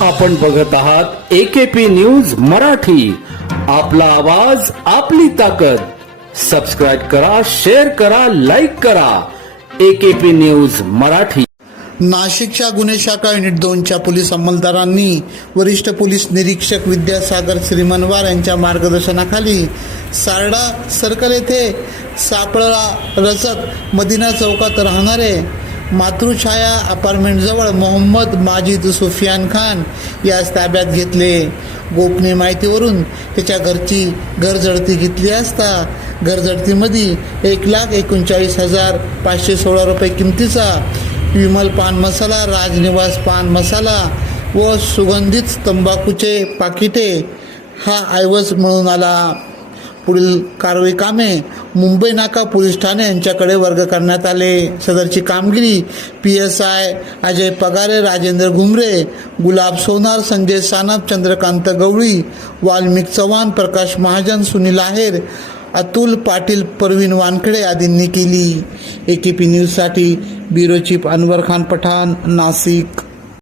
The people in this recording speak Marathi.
आपण बघत आहात एकेपी न्यूज मराठी. आपला आवाज आपली ताकद. सबस्क्राईब करा शेअर करा लाईक करा. AKP news Marathi. नाशिकच्या गुन्हे शाखा युनिट दोनच्या पोलीस अंमलदारांनी वरिष्ठ पोलीस निरीक्षक विद्यासागर श्रीमनवार यांच्या मार्गदर्शनाखाली सारडा सर्कल येथे सापळा रचक मदिना चौकात राहणारे मातृछाया अपार्टमेंटजवळ मोहम्मद माजिद सुफियान खान यास ताब्यात घेतले. गोपनीय माहितीवरून त्याच्या घरची घरजडती घेतली असता घरजडतीमध्ये एक लाख एकोणचाळीस हजार पाचशे सोळा रुपये किमतीचा विमल पान मसाला राजनिवास पान मसाला व सुगंधित तंबाखूचे पाकिटे हा ऐवज मिळून आला. पुढील कारवाई कामे मुंबई नाका पोलीस ठाणे यांच्याकडे वर्ग करण्यात आले. सदरची कामगिरी P S I Ajay Pagare Rajendra Ghumare Gulab Sonar Sanjay Sanap Chandrakant Gawali Valmik Chavan Prakash Mahajan Sunil Aher Atul Patil Parveen Wankhade आदींनी केली. ए के पी न्यूजसाठी ब्युरो चीफ अनवर खान पठाण नाशिक.